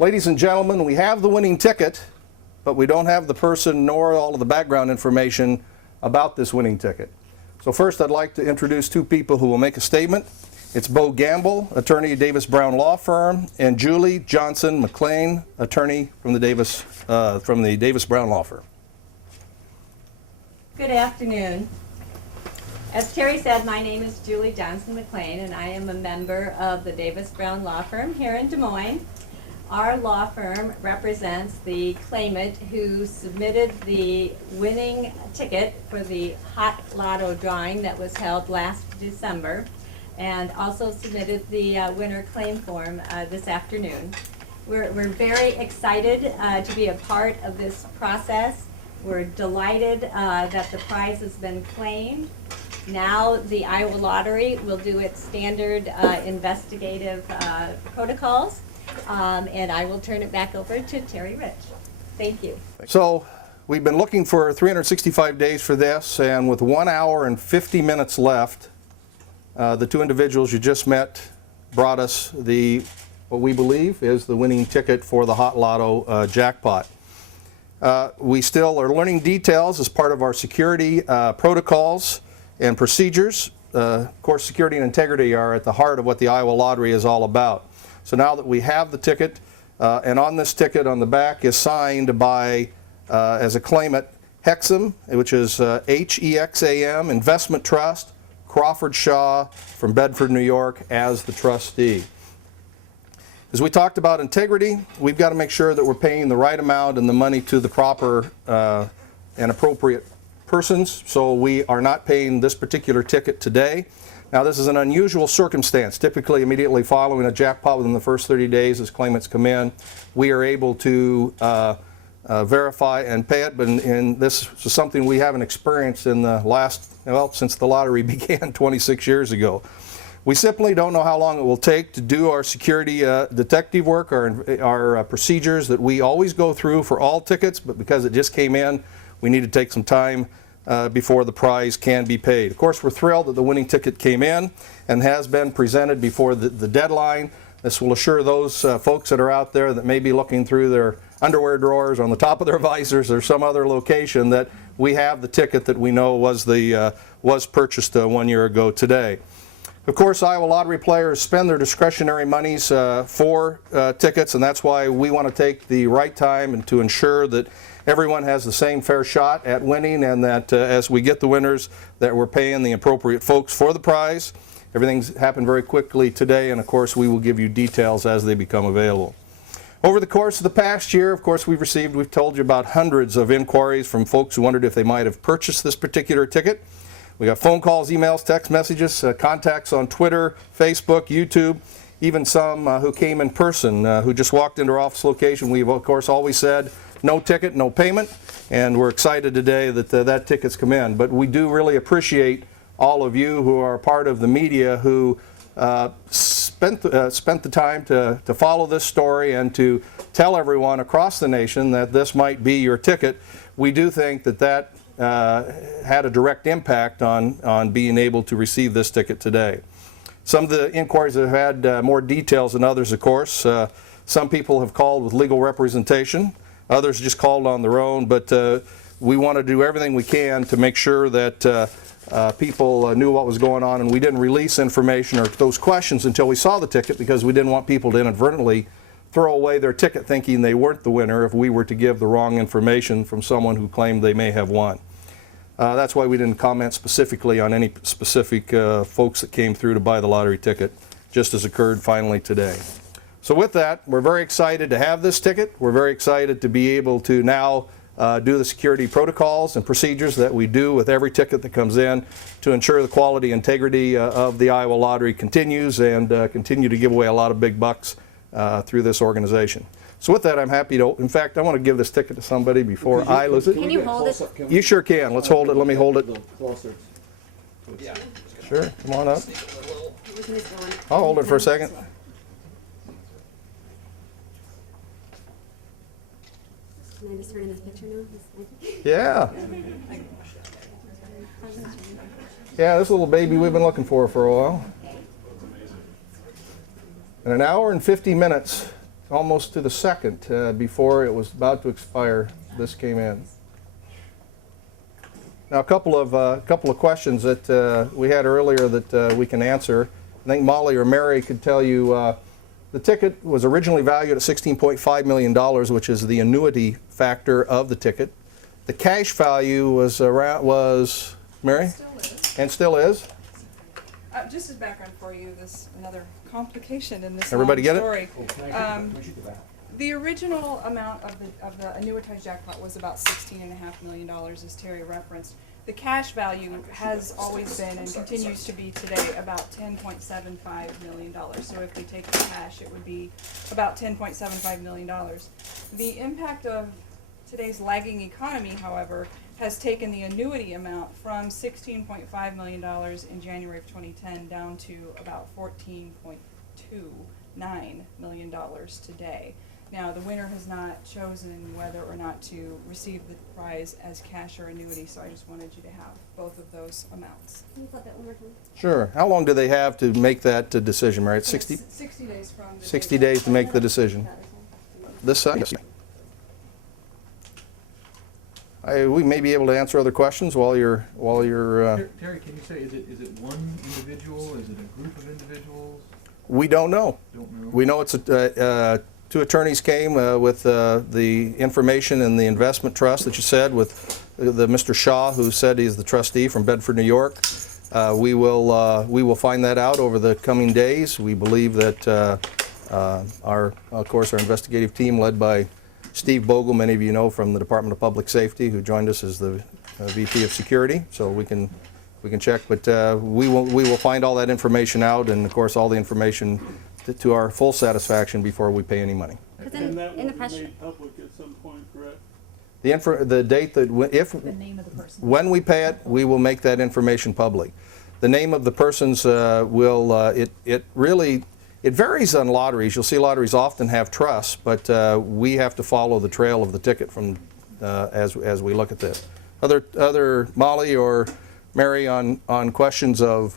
Ladies and gentlemen, we have the winning ticket, but we don't have the person nor all of the background information about this winning ticket. So first I'd like to introduce two people who will make a statement. It's Bo Gamble, attorney at Davis Brown Law Firm, and Julie Johnson McLean, attorney from the Davis Brown Law Firm. Good afternoon. As Terry said, my name is Julie Johnson McLean, and I am a member of the Davis Brown Law Firm here in Des Moines. Our law firm represents the claimant who submitted the winning ticket for the Hot Lotto drawing that was held last December, and also submitted the winner claim form this afternoon. We're very excited to be a part of this process. We're delighted that the prize has been claimed. Now the Iowa Lottery will do its standard investigative protocols, and I will turn it back over to Terry Rich. Thank you. So we've been looking for 365 days for this, and with 1 hour and 50 minutes left, the two individuals you just met brought us what we believe is the winning ticket for the Hot Lotto jackpot. We still are learning details as part of our security protocols and procedures. Of course, security and integrity are at the heart of what the Iowa Lottery is all about. So now that we have the ticket, and on this ticket on the back is signed by, as a claimant, Hexam, which is H-E-X-A-M, Investment Trust, Crawford Shaw from Bedford, New York, as the trustee. As we talked about integrity, we've got to make sure that we're paying the right amount and the money to the proper and appropriate persons, so we are not paying this particular ticket today. Now, this is an unusual circumstance. Typically, immediately following a jackpot within the first 30 days as claimants come in, we are able to verify and pay it, but this is something we haven't experienced in the last, well, since the lottery began 26 years ago. We simply don't know how long it will take to do our security detective work, our procedures that we always go through for all tickets, but because it just came in, we need to take some time before the prize can be paid. Of course, we're thrilled that the winning ticket came in and has been presented before the deadline. This will assure those folks that are out there that may be looking through their underwear drawers on the top of their visors or some other location that we have the ticket that we know was purchased 1 year ago today. Of course, Iowa Lottery players spend their discretionary monies for tickets, and that's why we want to take the right time and to ensure that everyone has the same fair shot at winning, and that as we get the winners, that we're paying the appropriate folks for the prize. Everything's happened very quickly today, and of course we will give you details as they become available. Over the course of the past year, of course, we've told you about hundreds of inquiries from folks who wondered if they might have purchased this particular ticket. We got phone calls, emails, text messages, contacts on Twitter, Facebook, YouTube, even some who came in person, who just walked into our office location. We've, of course, always said no ticket, no payment, and we're excited today that that ticket's come in. But we do really appreciate all of you who are part of the media who spent the time to follow this story and to tell everyone across the nation that this might be your ticket. We do think that had a direct impact on being able to receive this ticket today. Some of the inquiries have had more details than others, of course. Some people have called with legal representation. Others just called on their own, but we want to do everything we can to make sure that people knew what was going on, and we didn't release information or those questions until we saw the ticket, because we didn't want people to inadvertently throw away their ticket thinking they weren't the winner if we were to give the wrong information from someone who claimed they may have won. That's why we didn't comment specifically on any specific folks that came through to buy the lottery ticket, just as occurred finally today. So with that, we're very excited to have this ticket. We're very excited to be able to now do the security protocols and procedures that we do with every ticket that comes in to ensure the quality and integrity of the Iowa Lottery continues, and continue to give away a lot of big bucks through this organization. So with that, I'm happy to, in fact, I want to give this ticket to somebody before I lose it. Can you hold it? You sure can. Let's hold it. Let me hold it. Closer. Yeah. Sure. Come on up. I'll hold it for a second. Can I just turn in this picture now? Yeah. Yeah, this little baby we've been looking for a while. In an hour and 50 minutes, almost to the second, before it was about to expire, this came in. Now, a couple of questions that we had earlier that we can answer. I think Molly or Mary could tell you the ticket was originally valued at $16.5 million, which is the annuity factor of the ticket. The cash value was Mary? Still is. And still is? Just as background for you, this another complication in this Everybody long get it? story. The original amount of the annuitized jackpot was about $16.5 million, as Terry referenced. The cash value has always been and continues to be today about $10.75 million. So if we take the cash, it would be about $10.75 million. The impact of today's lagging economy, however, has taken the annuity amount from $16.5 million in January of 2010 down to about $14.29 million today. Now, the winner has not chosen whether or not to receive the prize as cash or annuity, so I just wanted you to have both of those amounts. Can you put that one more time? Sure. How long do they have to make that decision, Mary? It's 60 60 days from the 60 date. days to make the decision. This side? We may be able to answer other questions while you're Terry, can you say, is it one individual? Is it a group of individuals? we don't know. Don't know. We know it's two attorneys came with the information in the investment trust that you said with the Mr. Shaw, who said he's the trustee from Bedford, New York. We will find that out over the coming days. We believe that our investigative team, led by Steve Bogle, many of you know from the Department of Public Safety, who joined us as the VP of Security. So we can check, but we will find all that information out, and of course all the information to our full satisfaction before we pay any money. Because And that in the will press, be made public at some point, correct? The date that The name of the person. when we pay it, we will make that information public. The name of the persons it varies on lotteries. You'll see lotteries often have trusts, but we have to follow the trail of the ticket from as we look at this. Other Molly or Mary on questions of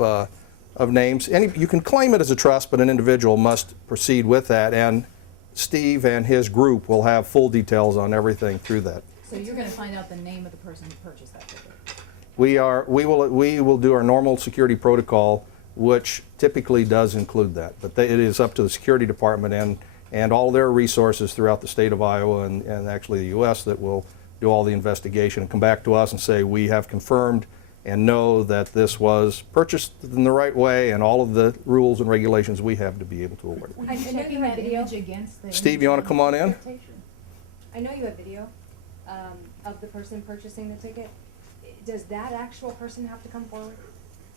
names. You can claim it as a trust, but an individual must proceed with that, and Steve and his group will have full details on everything through that. So you're gonna find out the name of the person who purchased that ticket. We will do our normal security protocol, which typically does include that. But it is up to the security department and all their resources throughout the state of Iowa and actually the U.S. that will do all the investigation and come back to us and say, we have confirmed and know that this was purchased in the right way and all of the rules and regulations we have to be able to award it. Were I you know checking you had that video. image against the? Steve, you wanna come on in? interpretation? I know you have video of the person purchasing the ticket. Does that actual person have to come forward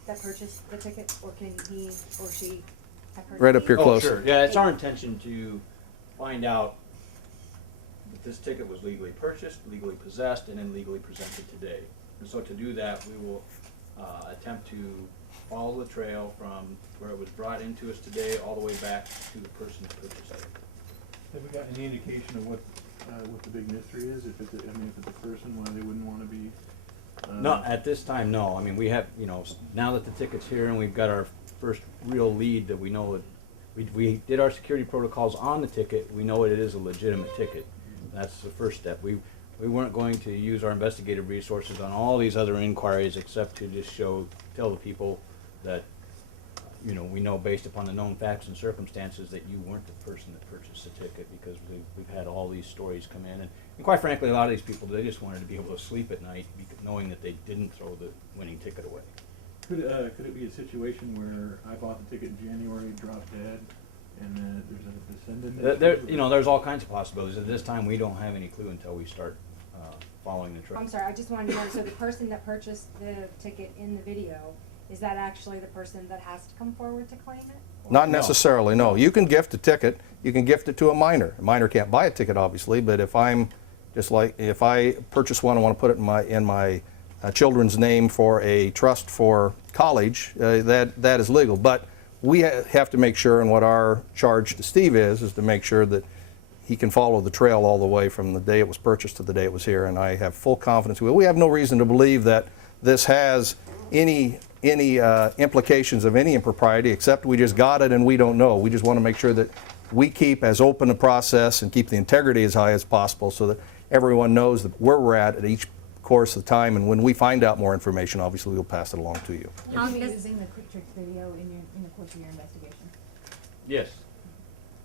that purchased the ticket, or can he or she have purchased? Right up here Oh, close. sure. Yeah, it's our intention to find out that this ticket was legally purchased, legally possessed, and then legally presented today. And so to do that, we will attempt to follow the trail from where it was brought into us today all the way back to the person who purchased it. Have we got any indication of what the big mystery is? If it's a person, why they wouldn't want to be? No, at this time, no. I mean, we have, now that the ticket's here and we've got our first real lead that we know that we did our security protocols on the ticket, we know it is a legitimate ticket. That's the first step. We weren't going to use our investigative resources on all these other inquiries except to just tell the people that, we know based upon the known facts and circumstances that you weren't the person that purchased the ticket, because we've had all these stories come in. And quite frankly, a lot of these people, they just wanted to be able to sleep at night knowing that they didn't throw the winning ticket away. Could it be a situation where I bought the ticket in January, dropped dead, and there's a descendant? There's all kinds of possibilities. At this time, we don't have any clue until we start following the trail. I'm sorry, I just wanted to know, so the person that purchased the ticket in the video, is that actually the person that has to come forward to claim it? Not necessarily, no. You can gift a ticket. You can gift it to a minor. A minor can't buy a ticket, obviously, but if I purchase one and want to put it in my children's name for a trust for college, that is legal. But we have to make sure, and what our charge to Steve is to make sure that he can follow the trail all the way from the day it was purchased to the day it was here. And I have full confidence. We have no reason to believe that this has any implications of any impropriety, except we just got it and we don't know. We just want to make sure that we keep as open a process and keep the integrity as high as possible so that everyone knows that where we're at each course of time, and when we find out more information, obviously we'll pass it along to you. Will How you be does- using the quick trick video in the course of your investigation? Yes.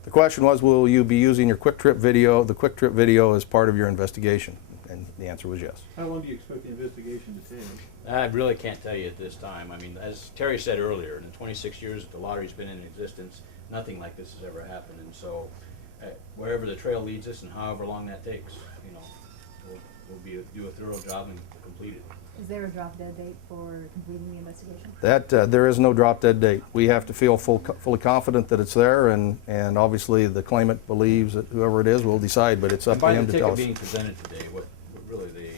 The question was, will you be using your quick trip video, the quick trip video, as part of your investigation? And the answer was yes. How long do you expect the investigation to take? I really can't tell you at this time. I mean, as Terry said earlier, in the 26 years that the lottery's been in existence, nothing like this has ever happened. And so, wherever the trail leads us and however long that takes, you know, we'll do a thorough job and complete it. Is there a drop dead date for completing the investigation? That, there is no drop dead date. We have to feel fully confident that it's there, and obviously the claimant believes that whoever it is will decide, but it's up to By him the to tell ticket us. being presented today, what really they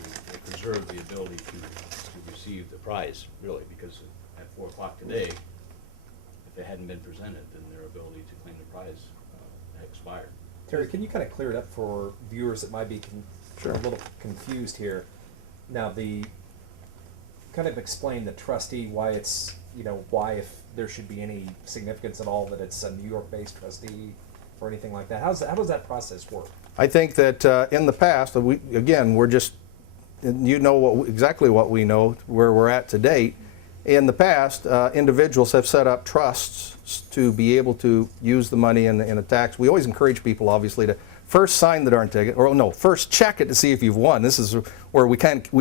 preserve the ability to receive the prize, really, because at 4 o'clock today, if it hadn't been presented, then their ability to claim the prize expired. Terry, can you kind of clear it up for viewers that might be Sure. a little confused here? Now, kind of explain the trustee, why it's, why if there should be any significance at all that it's a New York-based trustee or anything like that. How does that process work? I think that in the past, we're just, you know exactly what we know, where we're at to date. In the past, individuals have set up trusts to be able to use the money in a tax. We always encourage people, obviously, to first sign the darn ticket, or no, first check it to see if you've won. This is where we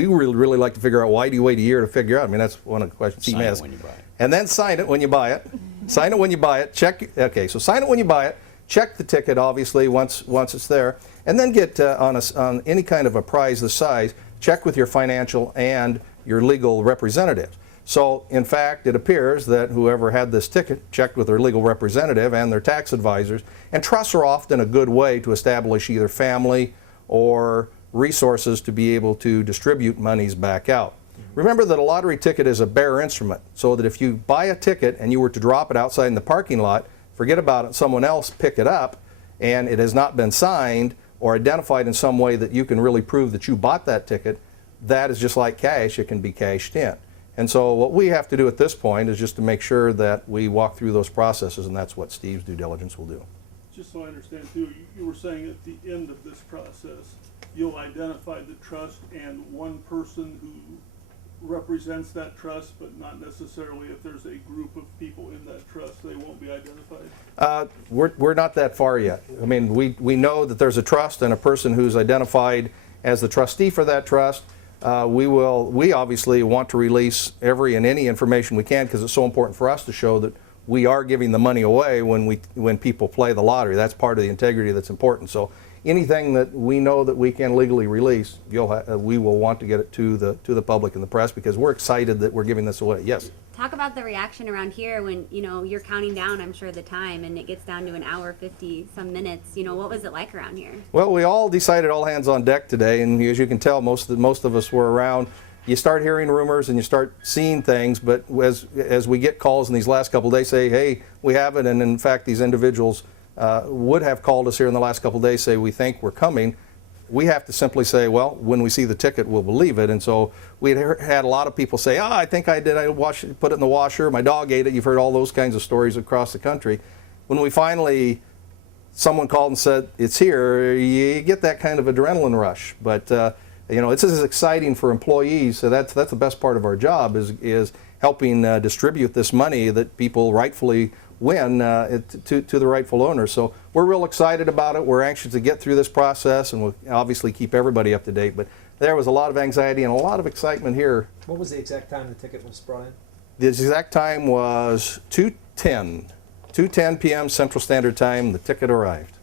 really like to figure out, why do you wait a year to figure out? I mean, that's one of the questions he Sign it has. when you buy it. And then sign it when you buy it. Sign it when you buy it. Check. Okay, so sign it when you buy it. Check the ticket, obviously, once it's there, and then get on any kind of a prize this size. Check with your financial and your legal representative. So, in fact, it appears that whoever had this ticket checked with their legal representative and their tax advisors, and trusts are often a good way to establish either family or resources to be able to distribute monies back out. Remember that a lottery ticket is a bearer instrument, so that if you buy a ticket and you were to drop it outside in the parking lot, forget about it, someone else pick it up, and it has not been signed or identified in some way that you can really prove that you bought that ticket, that is just like cash, it can be cashed in. And so what we have to do at this point is just to make sure that we walk through those processes, and that's what Steve's due diligence will do. Just so I understand too, you were saying at the end of this process, you'll identify the trust and one person who represents that trust, but not necessarily if there's a group of people in that trust, they won't be identified? We're not that far yet. I mean, we know that there's a trust and a person who's identified as the trustee for that trust. We obviously want to release every and any information we can, because it's so important for us to show that we are giving the money away when people play the lottery. That's part of the integrity that's important. So anything that we know that we can legally release, we will want to get it to the public and the press, because we're excited that we're giving this away. Yes. Talk about the reaction around here when, you're counting down, I'm sure, the time, and it gets down to an hour, 50 some minutes. What was it like around here? Well, we all decided all hands on deck today, and as you can tell, most of us were around. You start hearing rumors and you start seeing things, but as we get calls in these last couple of days, say, hey, we have it, and in fact these individuals would have called us here in the last couple of days, say we think we're coming. We have to simply say, well, when we see the ticket, we'll believe it. And so we had a lot of people say, I think I did. Put it in the washer. My dog ate it. You've heard all those kinds of stories across the country. When we finally, someone called and said, it's here, you get that kind of adrenaline rush. But, this is exciting for employees. So that's the best part of our job is helping distribute this money that people rightfully win to the rightful owner. So we're real excited about it. We're anxious to get through this process, and we'll obviously keep everybody up to date. But there was a lot of anxiety and a lot of excitement here. What was the exact time the ticket was brought in? The exact time was 2:10 p.m. Central Standard Time. The ticket arrived.